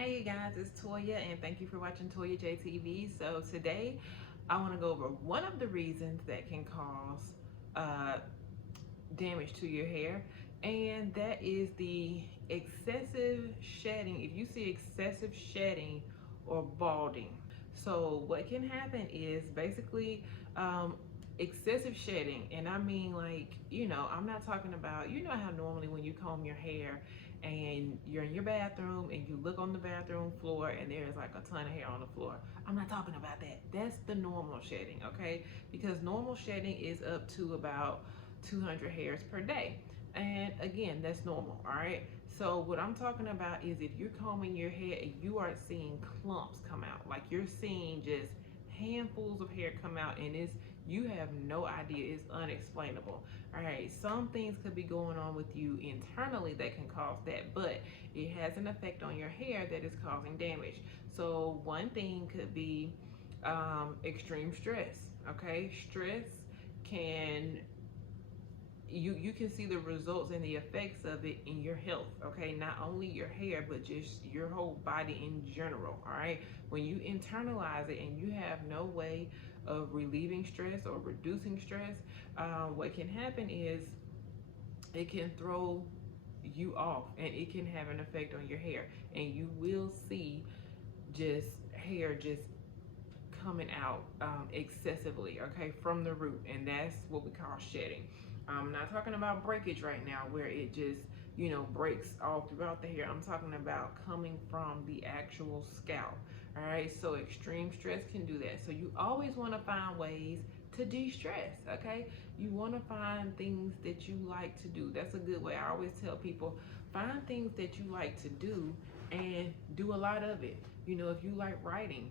Hey guys, it's Toya and thank you for watching Toya JTV. So today I want to go over one of the reasons that can cause uh, damage to your hair, and that is the excessive shedding. If you see excessive shedding or balding, so what can happen is basically excessive shedding, and I mean, like, I'm not talking about, how normally when you comb your hair and you're in your bathroom and you look on the bathroom floor and there's like a ton of hair on the floor. I'm not talking about that. That's the normal shedding, okay? Because normal shedding is up to about 200 hairs per day. And again, that's normal, all right? So what I'm talking about is if you're combing your hair and you are seeing clumps come out, like you're seeing just handfuls of hair come out, and it's, you have no idea, it's unexplainable. All right, some things could be going on with you internally that can cause that, but it has an effect on your hair that is causing damage. So one thing could be extreme stress. Okay, stress can, you can see the results and the effects of it in your health. Okay, not only your hair but just your whole body in general. All right, when you internalize it and you have no way of relieving stress or reducing stress, what can happen is it can throw you off and it can have an effect on your hair, and you will see just hair just coming out excessively, okay, from the root, and that's what we call shedding. I'm not talking about breakage right now where it just, breaks all throughout the hair. I'm talking about coming from the actual scalp. All right, so extreme stress can do that. So you always want to find ways to de-stress. Okay, you want to find things that you like to do. That's a good way. I always tell people, find things that you like to do and do a lot of it. If you like writing,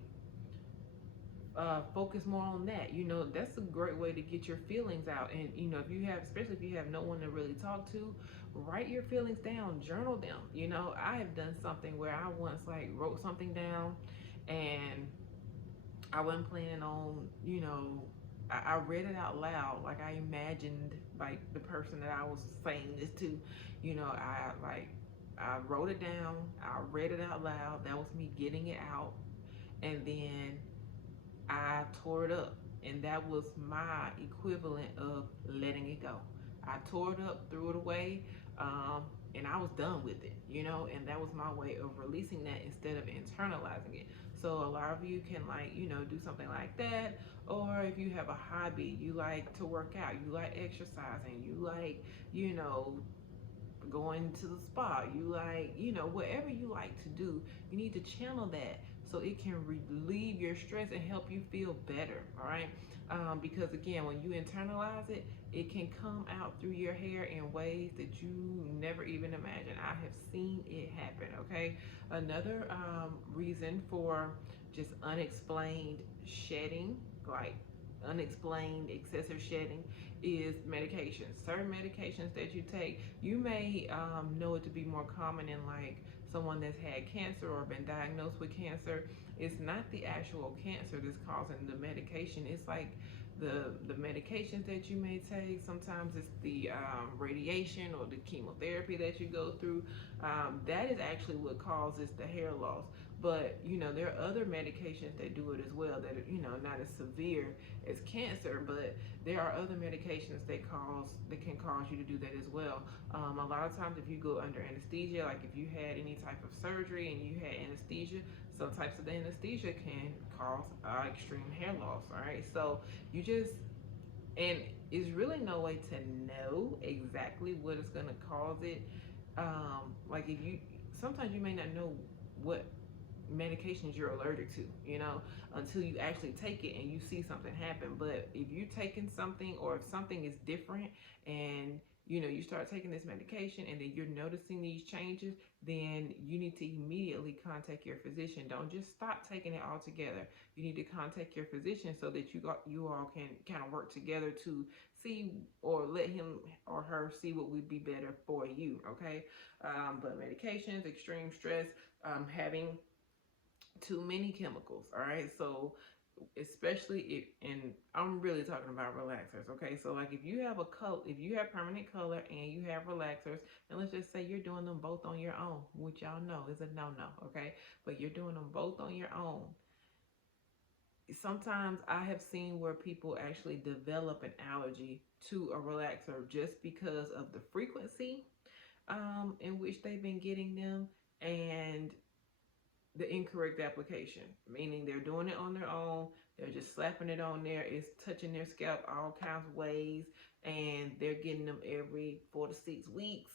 focus more on that. That's a great way to get your feelings out. And if you have, especially if you have no one to really talk to, write your feelings down, journal them. I have done something where I once like wrote something down, and I wasn't planning on, I read it out loud. Like, I imagined like the person that I was saying this to. I wrote it down, I read it out loud. That was me getting it out, and then I tore it up, and that was my equivalent of letting it go. I tore it up, threw it away, and I was done with it, and that was my way of releasing that instead of internalizing it. So a lot of you can, like, do something like that. Or if you have a hobby, you like to work out, you like exercising, you like, you know, going to the spa, you like, whatever you like to do, you need to channel that so it can relieve your stress and help you feel better. All right, because again, when you internalize it, it can come out through your hair in ways that you never even imagined. I have seen it happen. Okay, another reason for just unexplained shedding, like unexplained excessive shedding, is medications. Certain medications that you take, you may know it to be more common in like someone that's had cancer or been diagnosed with cancer. It's not the actual cancer that's causing the medication. It's like the medications that you may take. Sometimes it's the radiation or the chemotherapy that you go through. That is actually what causes the hair loss. But there are other medications that do it as well, that are, not as severe as cancer, but there are other medications that can cause you to do that as well. A lot of times, if you go under anesthesia, like if you had any type of surgery and you had anesthesia, some types of anesthesia can cause extreme hair loss. All right, so you just, and it's really no way to know exactly what is going to cause it. Like, if you, sometimes you may not know what medications you're allergic to, until you actually take it and you see something happen. But if you're taking something, or if something is different, and you start taking this medication and then you're noticing these changes, then you need to immediately contact your physician. Don't just stop taking it altogether. You need to contact your physician so that you all can kind of work together to see, or let him or her see what would be better for you. Okay, but medications, extreme stress, having too many chemicals. All right, so especially if, and I'm really talking about relaxers, okay? So like if you have a color, if you have permanent color and you have relaxers, and let's just say you're doing them both on your own, which y'all know is a no-no, okay? But you're doing them both on your own. Sometimes I have seen where people actually develop an allergy to a relaxer just because of the frequency in which they've been getting them, and the incorrect application, meaning they're doing it on their own, they're just slapping it on there, it's touching their scalp all kinds of ways, and they're getting them every 4 to 6 weeks.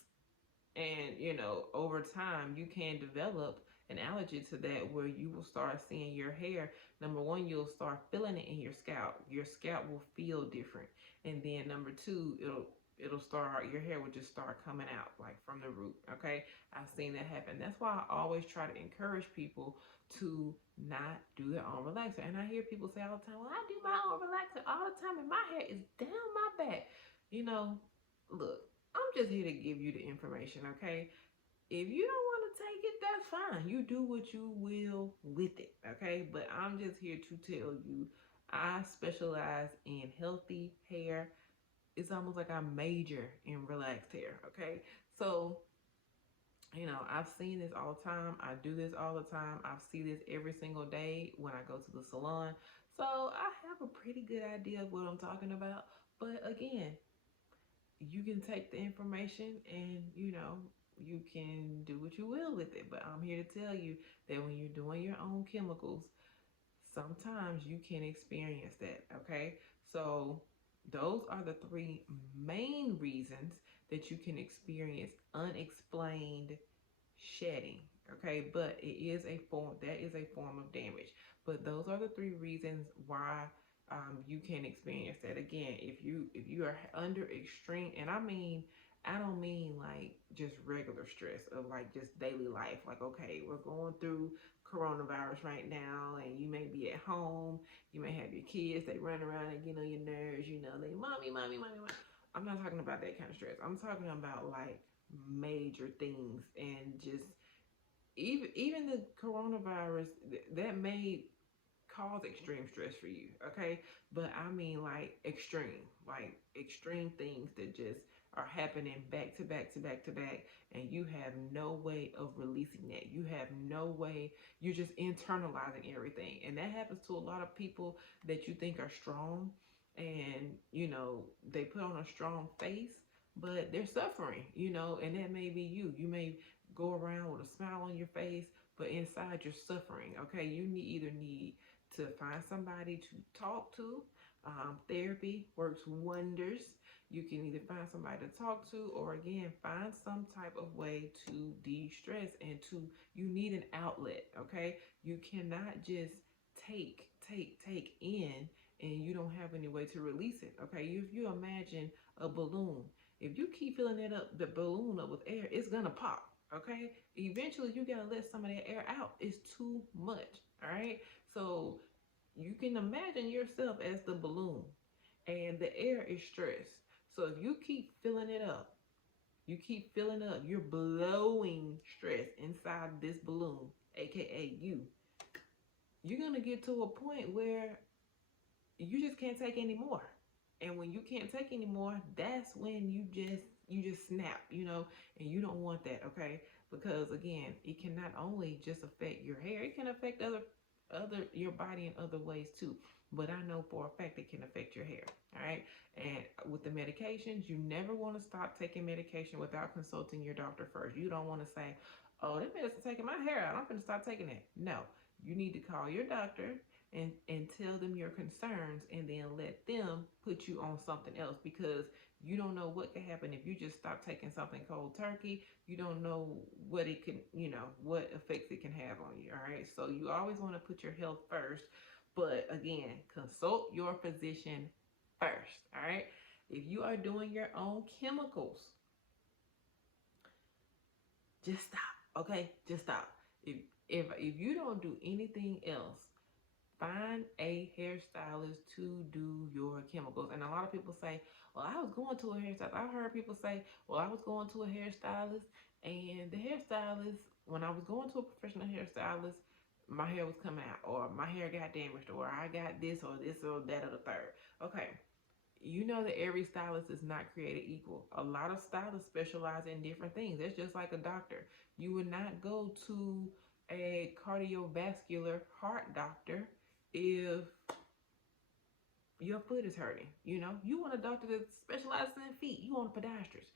And over time you can develop an allergy to that, where you will start seeing your hair, number one, you'll start feeling it in your scalp will feel different, and then number two, it'll start, your hair will just start coming out like from the root. Okay, I've seen that happen. That's why I always try to encourage people to not do their own relaxer. And I hear people say all the time, well, I do my own relaxer all the time and my hair is down my back. Look, I'm just here to give you the information, okay? If you don't want to take it, that's fine. You do what you will with it, okay? But I'm just here to tell you, I specialize in healthy hair. It's almost like I major in relaxed hair, okay? So, I've seen this all the time. I do this all the time. I see this every single day when I go to the salon. So I have a pretty good idea of what I'm talking about. But again, you can take the information and you can do what you will with it. But I'm here to tell you that when you're doing your own chemicals, sometimes you can experience that. Okay, so those are the three main reasons that you can experience unexplained shedding. Okay, but it is a form, that is a form of damage. But those are the three reasons why you can experience that. Again, if you are under extreme, and I don't mean like just regular stress of like just daily life, like okay, we're going through coronavirus right now and you may be at home, you may have your kids, they run around and get on your nerves, they mommy, mommy, mommy, mommy. I'm not talking about that kind of stress. I'm talking about like major things, and just even the coronavirus that may cause extreme stress for you, okay? But I mean like extreme things that just are happening back to back to back to back, and you have no way of releasing that. You have no way, you're just internalizing everything. And that happens to a lot of people that you think are strong, and they put on a strong face, but they're suffering, and that may be you. You may go around with a smile on your face, but inside you're suffering. Okay, you either need to find somebody to talk to. Therapy works wonders. You can either find somebody to talk to, or again, find some type of way to de-stress, and you need an outlet. Okay, you cannot just take in, and you don't have any way to release it. Okay, if you imagine a balloon, if you keep filling it up, the balloon up with air, it's gonna pop. Okay, eventually you gotta let some of that air out. It's too much. All right, so you can imagine yourself as the balloon, and the air is stress. So if you keep filling it up, you're blowing stress inside this balloon, aka you're gonna get to a point where you just can't take anymore. And when you can't take anymore, that's when you just snap, and you don't want that, okay? Because again, it can not only just affect your hair, it can affect other your body in other ways too. But I know for a fact it can affect your hair. All right. And with the medications, you never want to stop taking medication without consulting your doctor first. You don't want to say, oh, that medicine's taking my hair out, I'm going to stop taking it. No, you need to call your doctor and tell them your concerns, and then let them put you on something else, because you don't know what could happen if you just stop taking something cold turkey. You don't know what it can, what effects it can have on you. All right, so you always want to put your health first, but again, consult your physician first. All right, if you are doing your own chemicals, just stop. Okay, just stop. If you don't do anything else, find a hairstylist to do your chemicals. And a lot of people say, well, I was going to a hairstylist. I've heard people say, well, I was going to a hairstylist, and the hairstylist, when I was going to a professional hairstylist, my hair was coming out, or my hair got damaged, or I got this or this or that or the third. Okay, you know that every stylist is not created equal. A lot of stylists specialize in different things. It's just like a doctor. You would not go to a cardiovascular heart doctor if your foot is hurting. You want a doctor that specializes in feet. You want a podiatrist.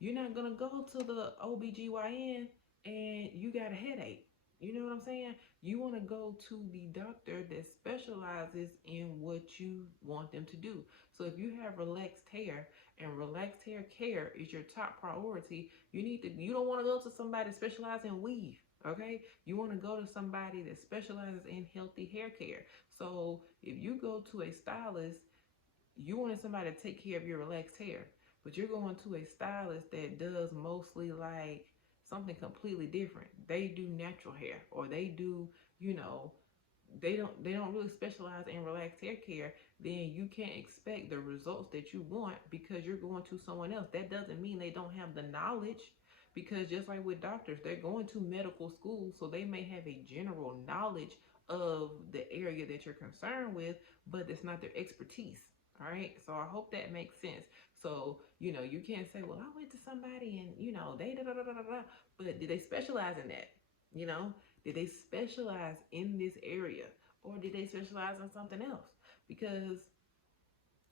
You're not gonna go to the OBGYN and you got a headache. You know what I'm saying? You want to go to the doctor that specializes in what you want them to do. So if you have relaxed hair and relaxed hair care is your top priority, you don't want to go to somebody that specializes in weave. Okay, you want to go to somebody that specializes in healthy hair care. So if you go to a stylist, you wanted somebody to take care of your relaxed hair, but you're going to a stylist that does mostly like something completely different. They do natural hair, or they do, you know, they don't really specialize in relaxed hair care. Then you can't expect the results that you want because you're going to someone else. That doesn't mean they don't have the knowledge, because just like with doctors, they're going to medical school, so they may have a general knowledge of the area that you're concerned with, but it's not their expertise. All right, so I hope that makes sense. So you can't say, well, I went to somebody and they da da da da da, but did they specialize in that? you know did they specialize in this area, or did they specialize in something else? Because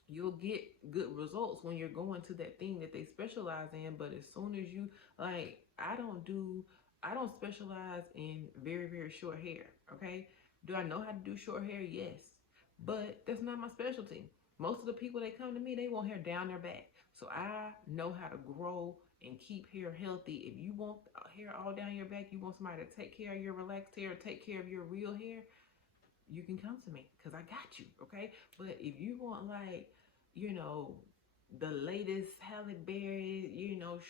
you'll get good results when you're going to that thing that they specialize in. But as soon as you, like, I don't specialize in very, very short hair. Okay, do I know how to do short hair? Yes, but that's not my specialty. Most of the people that come to me, they want hair down their back. So I know how to grow and keep hair healthy. If you want hair all down your back, you want somebody to take care of your relaxed hair, take care of your real hair, you can come to me because I got you. Okay, but if you want, like, you know the latest Halle Berry,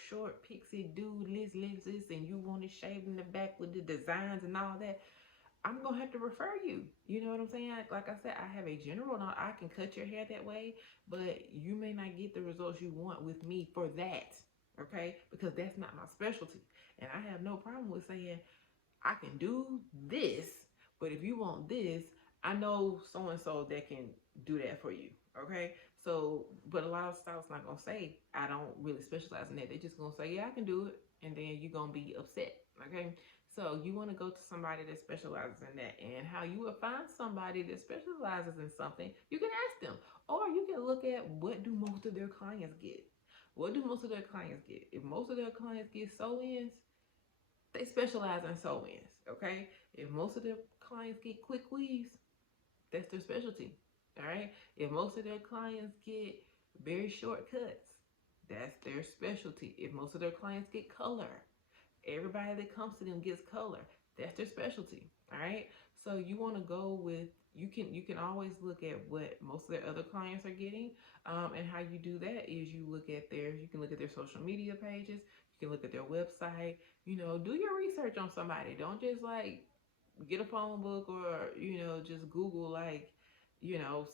short pixie dude lenses, and you want it shaved in the back with the designs and all that, I'm gonna have to refer you. You know what I'm saying? Like I said, I have a general knowledge. I can cut your hair that way, but you may not get the results you want with me for that. Okay, because that's not my specialty. And I have no problem with saying, I can do this, but if you want this, I know so and so that can do that for you. Okay, so but a lot of stylists not gonna say I don't really specialize in that. They just gonna say, yeah, I can do it, and then you're gonna be upset. Okay, so you want to go to somebody that specializes in that, and how you will find somebody that specializes in something, you can ask them, or you can look at what do most of their clients get. What do most of their clients get? If most of their clients get sew-ins, they specialize in sew-ins. Okay, if most of their clients get quick weaves, that's their specialty. All right, if most of their clients get very short cuts, that's their specialty. If most of their clients get color, everybody that comes to them gets color, that's their specialty. All right, so you want to go with, you can always look at what most of their other clients are getting. And how you do that is you can look at their social media pages, you can look at their website. Do your research on somebody. Don't just, like, get a phone book, or just Google, like,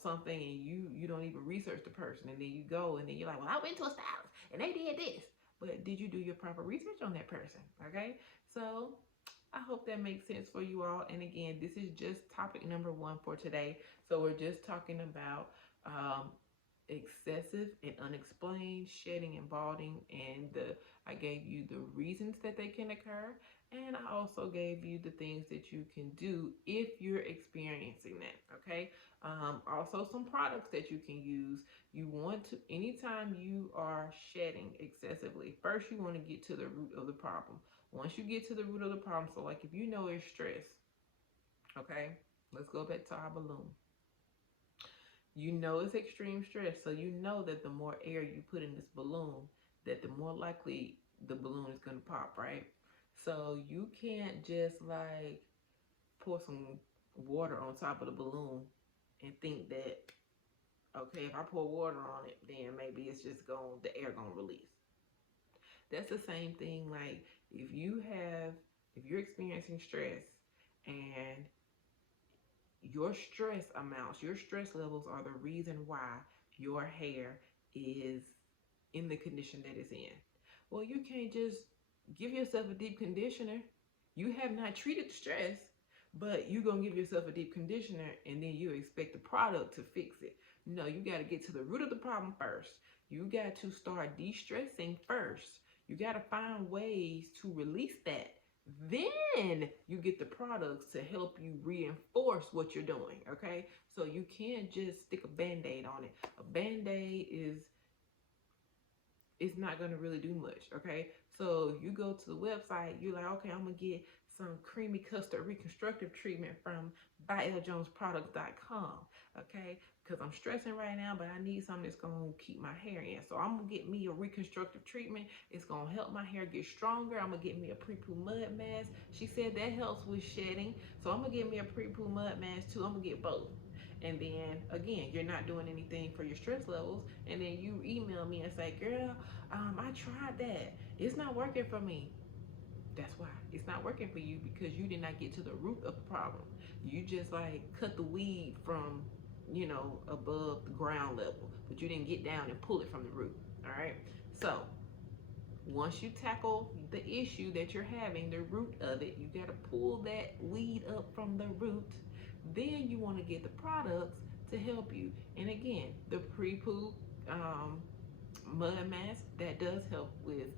something, and you don't even research the person, and then you go and then you're like, well, I went to a stylist and they did this, but did you do your proper research on that person? Okay, so I hope that makes sense for you all. And again, this is just topic number 1 for today. So we're just talking about excessive and unexplained shedding and balding, and I gave you the reasons that they can occur, and I also gave you the things that you can do if you're experiencing that. Okay, also some products that you can use. You want to, anytime you are shedding excessively, first you want to get to the root of the problem. Once you get to the root of the problem, so like if it's stress, okay, let's go back to our balloon. It's extreme stress, so that the more air you put in this balloon, that the more likely the balloon is going to pop, right? So you can't just, like, pour some water on top of the balloon and think that, okay, if I pour water on it, then maybe it's just the air gonna release. That's the same thing, like, if you're experiencing stress, and your stress amounts, your stress levels are the reason why your hair is in the condition that it's in. Well, you can't just give yourself a deep conditioner. You have not treated stress, But you're going to give yourself a deep conditioner and then you expect the product to fix it. No, you got to get to the root of the problem first. You got to start de-stressing first. You got to find ways to release that. Then you get the products to help you reinforce what you're doing, okay? So you can't just stick a band-aid on it. A band-aid is it's not going to really do much, okay? So you go to the website, you're like, okay, I'm going to get some creamy custard reconstructive treatment from byljonesproducts.com, okay? Because I'm stressing right now, but I need something that's going to keep my hair in. So I'm going to get me a reconstructive treatment. It's going to help my hair get stronger. I'm going to get me a pre-poo mud mask. She said that helps with shedding. So I'm going to get me a pre-poo mud mask too. I'm going to get both. And then again, you're not doing anything for your stress levels. And then you email me and say, girl, I tried that. It's not working for me. That's why it's not working for you, because you did not get to the root of the problem. You just like cut the weed from, above the ground level, but you didn't get down and pull it from the root. All right. So once you tackle the issue that you're having, the root of it, you got to pull that weed up from the root. Then you want to get the products to help you. And again, the pre-poo mud mask, that does help with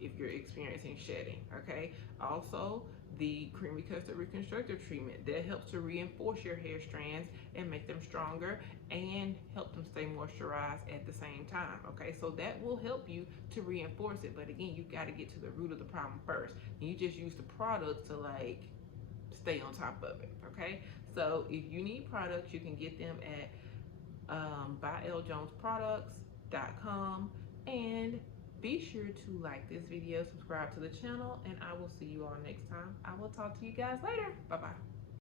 if you're experiencing shedding, okay? Also, the creamy custard reconstructive treatment, that helps to reinforce your hair strands and make them stronger and help them stay moisturized at the same time, okay? So that will help you to reinforce it. But again, you got to get to the root of the problem first. And you just use the products to like stay on top of it, okay? So if you need products, you can get them at byljonesproducts.com, and be sure to like this video, subscribe to the channel, and I will see you all next time. I will talk to you guys later. Bye bye.